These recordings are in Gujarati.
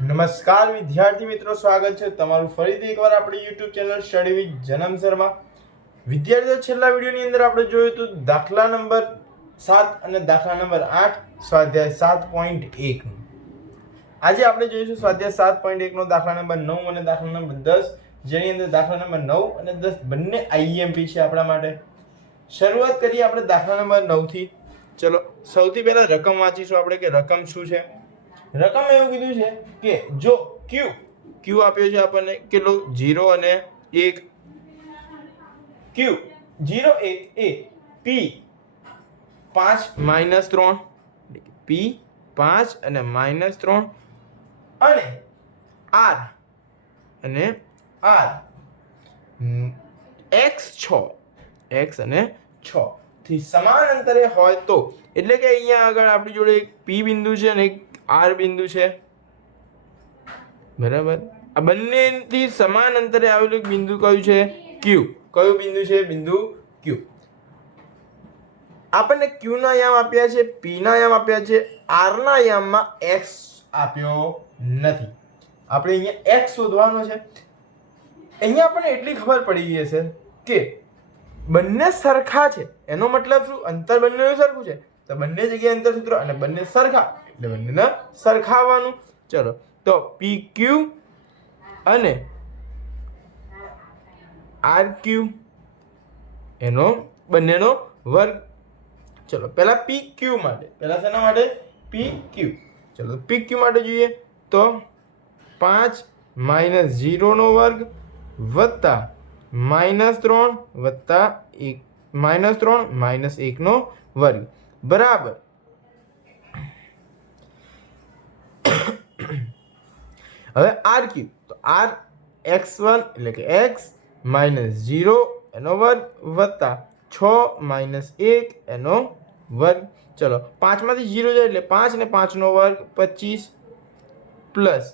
નમસ્કાર વિદ્યાર્થી મિત્રો, સ્વાગત છે તમારું ફરીથી એકવાર આપણી YouTube ચેનલ સ્ટડી વિથ જનમ શર્મા. વિદ્યાર્થીઓ, છેલ્લા વિડીયોની અંદર આપણે જોયું હતું દાખલા નંબર 7 અને દાખલા નંબર 8 સ્વાધ્યાય 7.1 નું. આજે આપણે જોઈશું સ્વાધ્યાય 7.1 નો દાખલા નંબર 9 અને દાખલા નંબર 10, જેની અંદર દાખલા નંબર 9 અને 10 બંને IMP છે આપણા માટે. શરૂઆત કરીએ આપણે દાખલા નંબર 9 થી. ચલો, સૌથી પહેલા રકમ વાંચીશું આપણે કે રકમ શું છે. રકમ એવું કીધું છે કે જો q આપ્યો છે આપણને કેટલો 0 અને 1, q 0 1 એ p 5 - 3, p 5 અને -3 અને r x 6 થી સમાન અંતરે હોય તો, એટલે કે અહીંયા આગળ આપણી જોડે એક p બિંદુ છે અને એક r બિંદુ છે, બરાબર. આ બંનેથી સમાન અંતરે આવેલું એક બિંદુ કયું છે? q. કયું બિંદુ છે? બિંદુ q. આપણને q ના આયામ આપ્યા છે, p ના આયામ આપ્યા છે, r ના આયામમાં x આપ્યો નથી. આપણે અહીંયા x શોધવાનો છે. અહીંયા આપણને એટલી ખબર પડી ગઈ છે કે બંને સરખા છે. એનો મતલબ શું? અંતર બંનેનું સરખું છે, તો બંને જગ્યાએ અંતર સૂત્ર અને બંને સરખા એટલે બંનેને સરખાવવાનું. ચલો, તો PQ અને RQ એનો બંનેનો વર્ગ. ચલો, પહેલા PQ માટે, પહેલા શેના માટે? PQ. ચલો, PQ માટે જોઈએ તો 5 - 0 નો વર્ગ વત્તા -3 વત્તા 1 -3 -1 નો વર્ગ બરાબર. હવે RQ, તો R x1 એટલે કે x -0 એનો વર્ગ વત્તા 6 - 1 એનો વર્ગ. ચલો, 5 માંથી 0 જાય એટલે 5 ને 5 નો વર્ગ 25 પ્લસ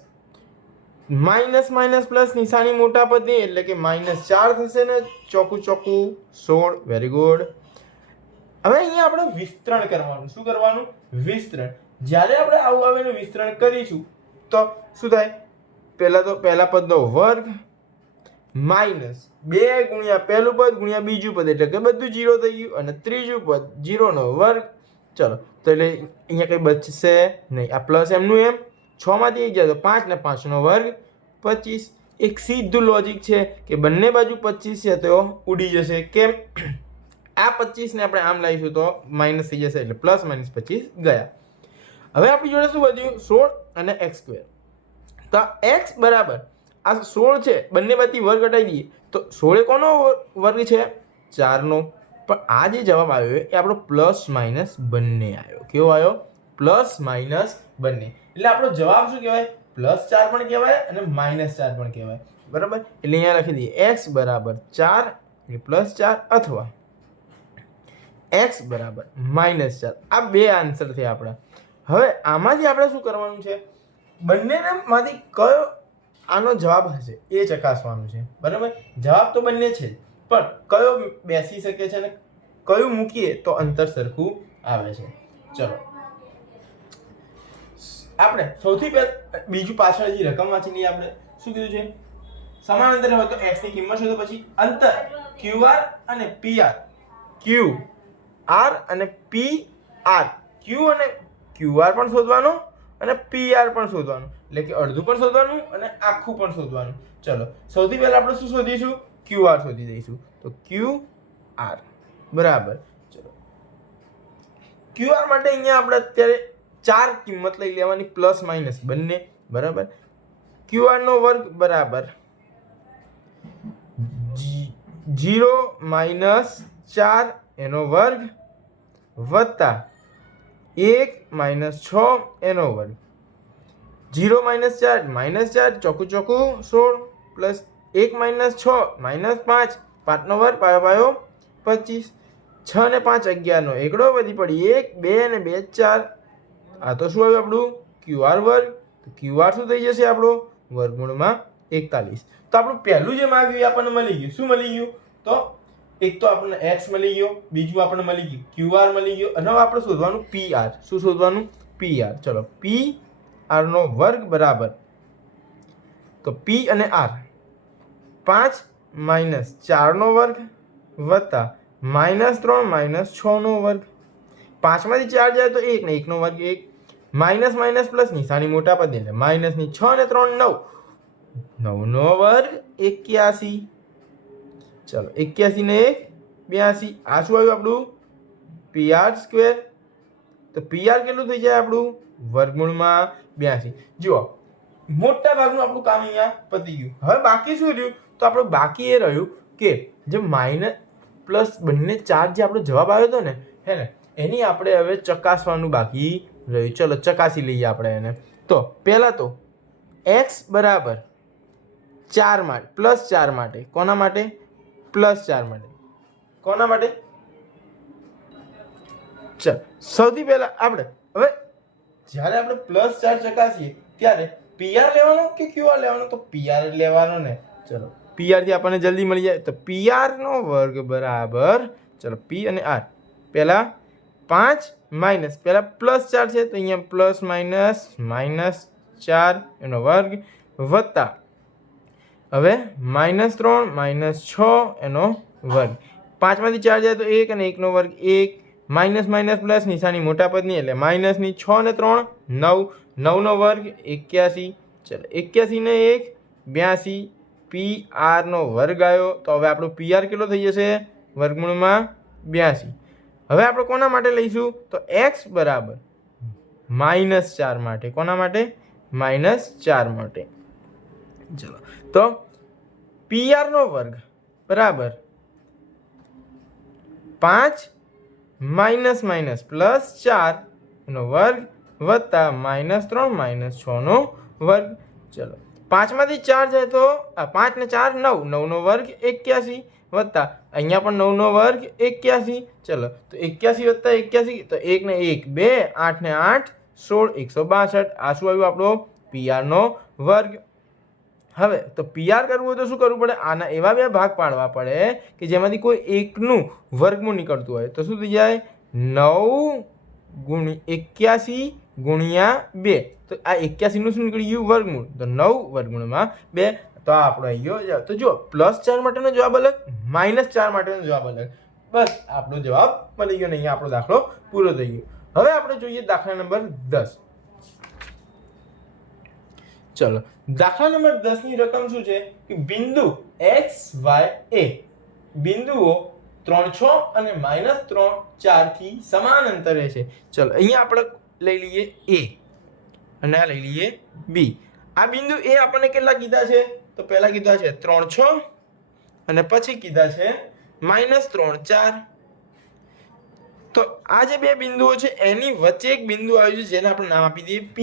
માઇનસ પ્લસ નિશાની મોટા પદની એટલે કે -4 થશે ને, ચોકું 16. Very good. હવે અહીંયા આપણે વિસ્તરણ કરવાનું. શું કરવાનું? વિસ્તરણ. જ્યારે આપણે આવું આવીને વિસ્તરણ કરીશું તો શું થાય? પહેલા પદનો વર્ગ માઇનસ 2 ગુણ્યા પહેલું પદ ગુણ્યા બીજું પદ એટલે કે બધું 0 થઈ ગયું, અને ત્રીજું પદ 0 નો વર્ગ. ચલો, તો એટલે અહીંયા કંઈ બચશે નહીં. આ પ્લસ એમનું એમ 6 માંથી 1 જાય તો 5 ને 5 નો વર્ગ 25. એક સીધું લોજિક છે કે બંને બાજુ 25 છે તો ઉડી જશે. કેમ? આ 25 ને આપણે આમ લાવીશું તો માઇનસ થઈ જશે એટલે પ્લસ -25 ગયા. હવે આપણી જોડે શું વધ્યું? 16 અને x². તો x બરાબર આ 16 છે, બંને બાજુથી વર્ગ હટાવી દઈએ તો 16 કોનો વર્ગ છે? 4 નો. પણ આ જે જવાબ આવ્યો એ આપણો પ્લસ માઇનસ બંને આવ્યો. કેવો આવ્યો? પ્લસ માઇનસ બંને. એટલે આપણો જવાબ શું કહેવાય? +4 પણ કહેવાય અને -4 પણ કહેવાય, બરાબર. એટલે અહીંયા લખી દઈએ x બરાબર 4 એટલે +4 અથવા x બરાબર -4. આ બે આન્સર થયા આપણા. હવે આમાંથી આપણે શું કરવાનું છે? બંનેમાંથી કયો આનો જવાબ હશે એ ચકાસવાનું છે, બરાબર. જવાબ તો બંને છે, પણ કયો બેસી શકે છે અને કયું મૂકીએ તો અંતર સરખું આવે છે. ચલો, આપણે સૌથી પહેલા બીજું પાછળ જે રકમ વાંચી લઈએ. આપણે શું કીધું છે? સમાન અંતરે હોય તો x ની કિંમત શોધો. પછી અંતર QR અને PR, QR અને PR, Q અને QR પણ શોધવાનું અને PR પણ શોધવાનું, એટલે કે અડધું પણ શોધવાનું અને આખું પણ શોધવાનું. ચલો, સૌથી પહેલા આપણે શું શોધીશું? QR શોધી દઈશું. તો QR બરાબર. ચલો, QR માટે અહીંયા આપણે અત્યારે 4 કિંમત લઈ લેવાની, પ્લસ માઇનસ બંને, બરાબર. QR નો વર્ગ બરાબર 0 - 4 એનો વર્ગ વત્તા 1 - 6 એનો વર્ગ. 0 - 4 -4, ચોકું 16 પ્લસ 1 - 6 -5, 5 નો વર્ગ પાયો 25. 6 ને 5 11 નો એકડો વધી પડી 1 2 ને 2 4. આ તો શું આવ્યું આપણું? QR વર્ગ. તો QR શું થઈ જશે આપણો? વર્ગમૂળમાં 41. તો આપણું પહેલું જે માંગ્યું એ આપણને મળી ગયું. શું મળી ગયું? તો એક તો આપણને x મળી ગયો, બીજું આપણને મળી ગયું QR મળી ગયો, અને હવે આપણે શોધવાનું PR. શું શોધવાનું? PR. ચલો, PR નો વર્ગ બરાબર તો પી અને આર 5 માઇનસ 4નો વર્ગ વત્તા -3 - 6નો વર્ગ. 5માંથી 4 જાય તો 1 ને 1નો વર્ગ 1. માઇનસ માઇનસ પ્લસ નિશાની મોટા પદ એટલે માઇનસની 6 ને 3 9. 9નો વર્ગ 81. ચલો 81 ને 1 82. આ શું આવ્યું આપણું? PR square. તો PR કેટલું થઈ જાય આપણું? વર્ગમૂળમાં 82. જુઓ મોટા ભાગનું આપણું કામ અહીંયા પતી ગયું. હવે બાકી શું રહ્યું? તો આપણું બાકી એ રહ્યું કે જે માઇનસ પ્લસ બંને ચાર્જ જે આપણો જવાબ આવ્યો હતો ને હે ને એની આપણે હવે ચકાસવાનું બાકી રહ્યું. ચલો ચકાસી લઈએ આપણે એને. તો પહેલાં તો x બરાબર 4 માટે +4 માટે કોના માટે? +4 માટે. કોના માટે? ચાલ સૌથી પહેલાં આપણે હવે જ્યારે આપણે +4 ચકાસીએ ત્યારે PR લેવાનો કે QR લેવાનો? તો PR લેવાનો ને. ચલો PR થી આપણને જલ્દી મળી જાય. તો PR નો વર્ગ બરાબર ચલો P અને R પહેલા 5 માઇનસ પહેલા +4 છે તો અહીંયા પ્લસ માઇનસ -4 એનો વર્ગ વત્તા હવે -3 - 6 એનો વર્ગ. 5માંથી 4 જાય તો 1 અને 1નો વર્ગ 1. માઇનસ માઇનસ પ્લસ નિશાની મોટા પદની એટલે માઇનસની 6 ને 3 9. 9નો વર્ગ 81. ચલો 81 ને 1 82. PR નો વર્ગ આવ્યો. તો હવે આપણું PR કેટલો થઈ જશે? વર્ગમૂળમાં 82. હવે આપણે કોના માટે લઈશું? તો x બરાબર -4 માટે. કોના માટે? -4 માટે. ચલો તો PR નો વર્ગ બરાબર 5 માઇનસ માઇનસ +4 એનો વર્ગ વત્તા -3 - 6નો વર્ગ. ચલો 5માંથી 4 જાય તો 5 ને 4 9. 9નો વર્ગ 81 વત્તા અહીંયા પણ 9નો વર્ગ 81. ચલો તો 81 વત્તા 81 તો 1 ને 1 2 8 ને 8 16 162. આ શું આવ્યું આપણો? PR નો વર્ગ. હવે તો PR કરવું હોય તો શું કરવું પડે? આના એવા બે ભાગ પાડવા પડે કે જેમાંથી કોઈ એકનું વર્ગમૂળ નીકળતું હોય. તો શું થઈ જાય? 9 81 ગુણ્યા 2. તો આ 81 નું શું નીકળી ગયું? વર્ગમૂળ. તો 9 વર્ગમૂળમાં 2. તો આ આપણો આવી ગયો. તો જો +4 માટેનો જવાબ અલગ, -4 માટેનો જવાબ અલગ. બસ આપણો જવાબ મળી ગયો ને અહીંયા આપણો દાખલો પૂરો થઈ ગયો. હવે આપણે જોઈએ દાખલા નંબર 10. ચલો દાખલા નંબર 10 ની રકમ શું છે કે બિંદુ x y a બિંદુઓ 3 6 અને -3 4 થી સમાન અંતરે છે. ચલો અહીંયા આપણે લઈ લઈએ a અને આ લઈ લઈએ b. આ બિંદુ a આપણને કેટલા કીધા છે? તો પહેલા કીધા છે 3 6 અને પછી કીધા છે -3 4. તો આ જે બે બિંદુઓ છે એની વચ્ચે એક બિંદુ આવ્યું છે જેને આપણે નામ આપી દઈએ p.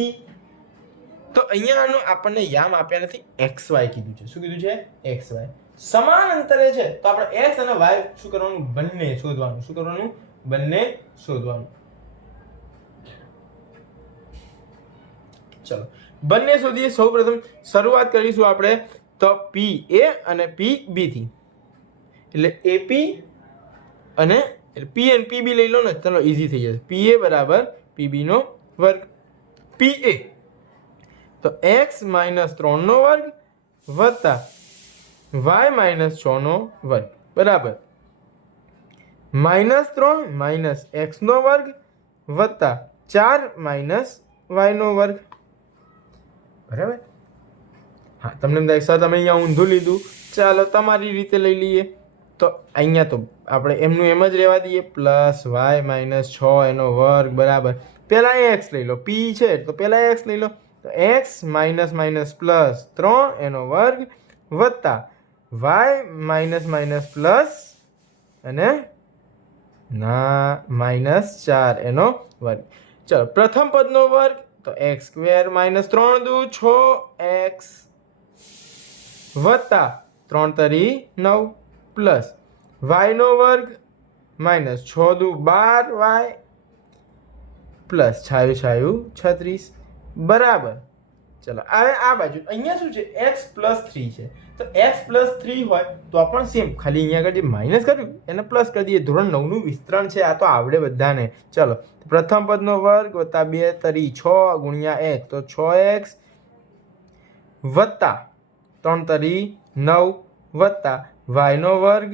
તો અહીંયા આનું આપણને યામ આપ્યા નથી, xy કીધું છે. શું કીધું છે? xy. સમાન અંતરે છે તો આપણે x અને y શું કરવાનું? બંને શોધવાનું. શું કરવાનું? બંને શોધવાનું. ચલો બંને શોધીએ. સૌપ્રથમ શરૂઆત કરીશું આપણે તો PA અને PB થી. એટલે AP અને P અને PB લઈ લો ને. ચલો ઈઝી થઈ જશે. PA બરાબર PB નો વર્ગ. PA તો x - 3 નો વર્ગ વત્તા y - 6 નો વર્ગ બરાબર -3 - x નો વર્ગ વત્તા 4 - y નો વર્ગ. બરાબર. હા તમને એમ થાય સર તમે અહીંયા ઊંધું લીધું. ચાલો તમારી રીતે લઈ લઈએ. તો અહીંયા તો આપણે એમનું એમ જ રહેવા દઈએ. +y - 6 એનો વર્ગ બરાબર પહેલાં x લઈ લો. p છે તો પહેલાં x લઈ લો. તો x - +3 એનો વર્ગ વત્તા y - પ્લસ અને ના -4 એનો વર્ગ. ચલો પ્રથમ પદનો વર્ગ તો x² -3 દુ 6x વત્તા 3 તરી 9 પ્લસ y નો વર્ગ -6 દુ 12y પ્લસ છાયું છાયું 36 બરાબર. ચલો હવે આ બાજુ અહીંયા શું છે? x + 3 છે. તો x + 3 હોય તો પણ સેમ ખાલી અહીંયા આગળ જે માઇનસ કર્યું એને પ્લસ કરી દઈએ. ધોરણ 9 નું વિસ્તરણ છે આ તો આવડે બધાને. ચલો પ્રથમ પદનો વર્ગ વત્તા 2 તરી 6 ગુણ્યા 1 તો 6x વત્તા 3 તરી 9 વત્તા વાયનો વર્ગ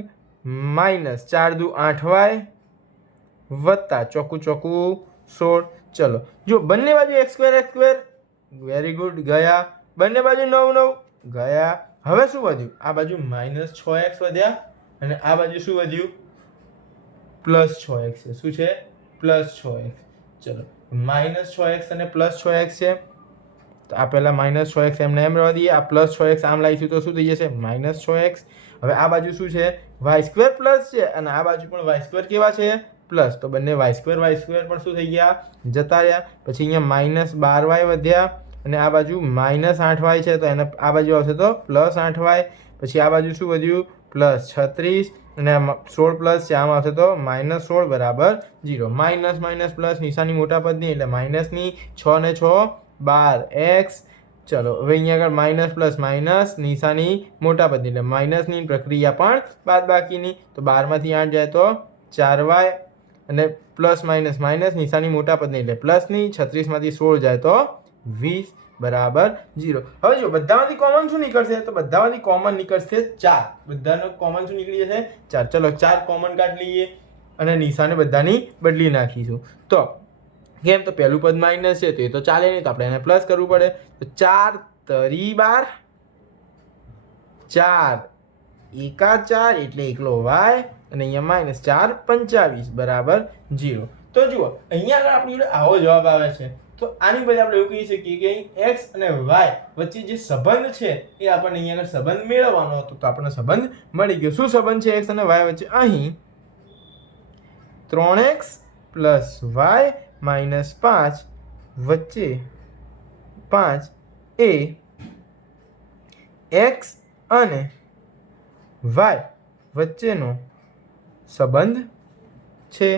માઇનસ 4 દુ 8y વત્તા ચોકું 16. ચલો જો બંને બાજુ x સ્ક્વેર વેરી ગુડ ગયા, બંને બાજુ 9 9 ગયા. હવે શું વધ્યું? આ બાજુ -6x વધ્યા અને આ બાજુ શું વધ્યું? +6x છે. શું છે? +6x. ચલો -6x અને +6x છે તો આ પહેલા -6x એમને એમ રહેવા દઈએ. આ +6x આમ લાવીશું તો શું થઈ જશે? -6x. હવે આ બાજુ શું છે? y² પ્લસ છે અને આ બાજુ પણ y² કેવા છે? પ્લસ. તો બંને y² પણ શું થઈ ગયા? જતા રહ્યા. પછી અહીંયા -12y વધ્યા અને આ બાજુ -8y છે તો એને આ બાજુ આવશે તો +8y. પછી આ બાજુ શું વધ્યું? +36 અને 16 પ્લસ છે, આમ આવશે તો -16 બરાબર 0. માઇનસ માઇનસ પ્લસ નિશાની મોટા પદની એટલે માઇનસની 6 ને 6 12x. ચલો હવે અહીંયા આગળ માઇનસ પ્લસ માઇનસ નિશાની મોટા પદની એટલે માઇનસની પ્રક્રિયા પણ બાદબાકીની. તો 12માંથી 8 જાય તો 4y અને પ્લસ માઇનસ માઇનસ નિશાની મોટા પદની એટલે પ્લસની. 36માંથી 16 જાય તો 20 બરાબર 0. હવે જો બધામાંથી કોમન શું નીકળશે? તો બધામાંથી કોમન નીકળશે 4. બધાનો કોમન શું નીકળી જશે? 4. ચલો 4 કોમન કાઢી લઈએ અને નિશાને બધાની બદલી નાખીશું. તો કેમ? તો પહેલું પદ માઇનસ છે તો એ તો ચાલે નહીં, તો આપણે એને પ્લસ કરવું પડે. તો 4 તરી 12, 4 એકા 4 એટલે એકલો y અને અહીંયા -4 25 બરાબર 0. તો જુઓ અહીંયા આગળ આપણી જોડે આવો જવાબ આવે છે. તો આની બધી આપણે એવું કહી શકીએ કે અહીં x અને y વચ્ચે જે સંબંધ છે એ આપણને અહીંયા આગળ સંબંધ મેળવવાનો હતો. તો આપણને સંબંધ મળી ગયો. શું સંબંધ છે x અને y વચ્ચે? અહીં 3x + y - 5 વચ્ચે 5 એ x અને y વચ્ચેનો સંબંધ છે.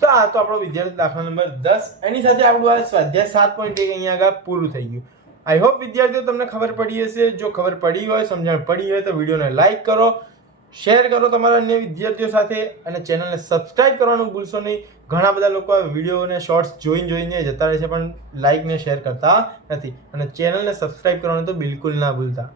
તો આ તો આપણો વિદ્યાર્થી દાખલા નંબર 10. એની સાથે આપણું આ સ્વાધ્યાય 7.1 અહીંયા આગળ પૂરું થઈ ગયું. આઈ હોપ વિદ્યાર્થીઓ તમને ખબર પડી હશે. જો ખબર પડી હોય, સમજણ પડી હોય તો વિડીયોને લાઈક કરો, શેર કરો તમારા અન્ય વિદ્યાર્થીઓ સાથે અને ચેનલને સબસ્ક્રાઇબ કરવાનું ભૂલશો નહીં. ઘણા બધા લોકો આ વિડીયોને શોર્ટ્સ જોઈને જતા રહે છે પણ લાઈક ને શેર કરતા નથી અને ચેનલને સબસ્ક્રાઇબ કરવાનું તો બિલકુલ ના ભૂલતા.